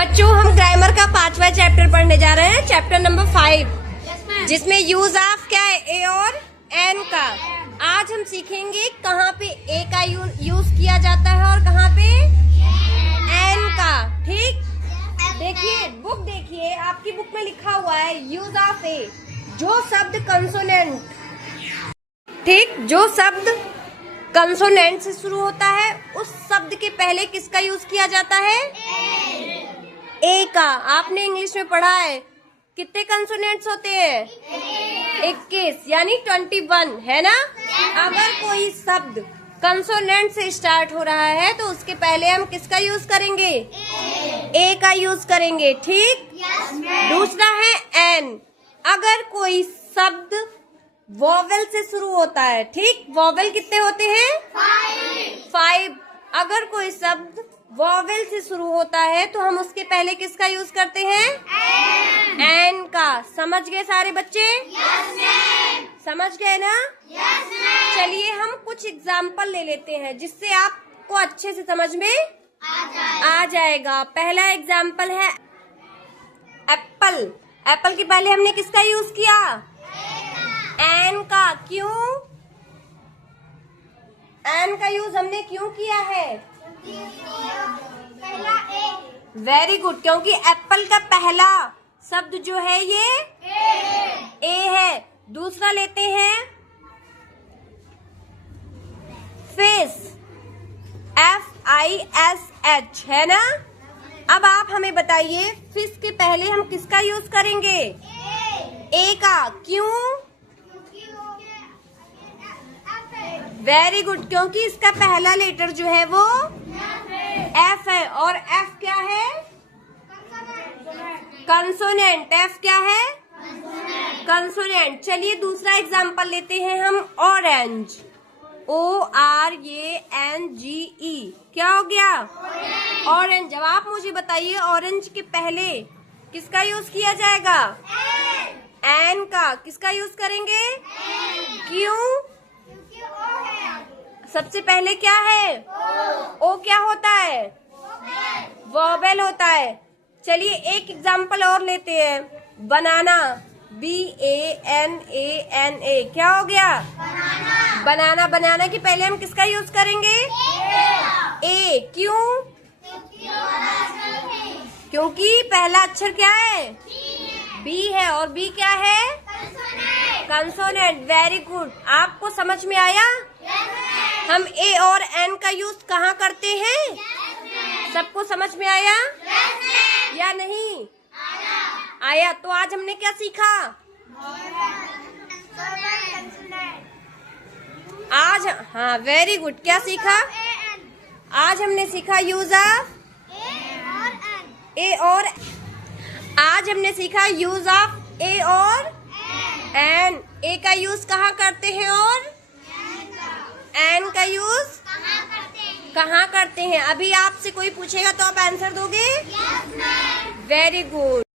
बच्चों, हम ग्रामर का 5वां चैप्टर पढ़ने जा रहे हैं, चैप्टर नंबर 5, जिसमें यूज ऑफ क्या है, ए और एन का। आज हम सीखेंगे कहाँ पे ए का यूज किया जाता है और कहाँ पे एन का। ठीक, देखिए बुक, देखिए आपकी बुक में लिखा हुआ है यूज ऑफ ए। जो शब्द कंसोनेंट, ठीक, जो शब्द कंसोनेंट से शुरू होता है उस शब्द के पहले किसका यूज किया जाता है? ए का। आपने इंग्लिश में पढ़ा है कितने कंसोनेंट्स होते हैं? 21 यानी 21, है ना। अगर कोई शब्द कंसोनेंट से स्टार्ट हो रहा है तो उसके पहले हम किसका यूज करेंगे? ए का यूज करेंगे। ठीक, दूसरा है एन। अगर कोई शब्द वॉवेल से शुरू होता है, ठीक, वॉवेल कितने होते हैं? 5। अगर कोई शब्द वॉवेल से शुरू होता है तो हम उसके पहले किसका यूज करते हैं? एन का। समझ गए सारे बच्चे? समझ गए ना? चलिए हम कुछ एग्जाम्पल ले लेते हैं जिससे आपको अच्छे से समझ में आ जाएगा। पहला एग्जाम्पल है एप्पल। एप्पल के पहले हमने किसका यूज किया? एन का। क्यों एन का यूज हमने क्यों किया है? वेरी गुड, क्योंकि एप्पल का पहला शब्द जो है ये ए है। दूसरा लेते हैं फिश, FISH, है ना। अब आप हमें बताइए फिश के पहले हम किसका यूज करेंगे? ए का। क्यों? वेरी गुड, क्योंकि इसका पहला लेटर जो है वो एफ है और एफ क्या है? कंसोनेंट। एफ क्या है? कंसोनेंट। चलिए दूसरा एग्जांपल लेते हैं हम ऑरेंज, ORANGE। क्या हो गया? ऑरेंज। अब आप मुझे बताइए ऑरेंज के पहले किसका यूज किया जाएगा? एन का। किसका यूज करेंगे? क्यों? सबसे पहले क्या है? ओ क्या होता है? वॉवेल होता है। चलिए एक एग्जांपल और लेते हैं, बनाना, BANANA। क्या हो गया? बनाना। बनाना के पहले हम किसका यूज करेंगे? ए। क्यों? क्योंकि पहला अक्षर क्या है? बी है और बी क्या है? कंसोनेंट। वेरी गुड, आपको समझ में आया? हम ए और एन का यूज कहाँ करते हैं? सबको समझ में आया या नहीं आया? तो आज हमने क्या सीखा? आज, हाँ वेरी गुड, क्या सीखा? आज हमने सीखा यूज ऑफ ए और आज हमने सीखा यूज ऑफ ए और एन। ए का यूज कहाँ करते हैं और एन का यूज कहाँ करते हैं? अभी आपसे कोई पूछेगा तो आप आंसर दोगे? Very good.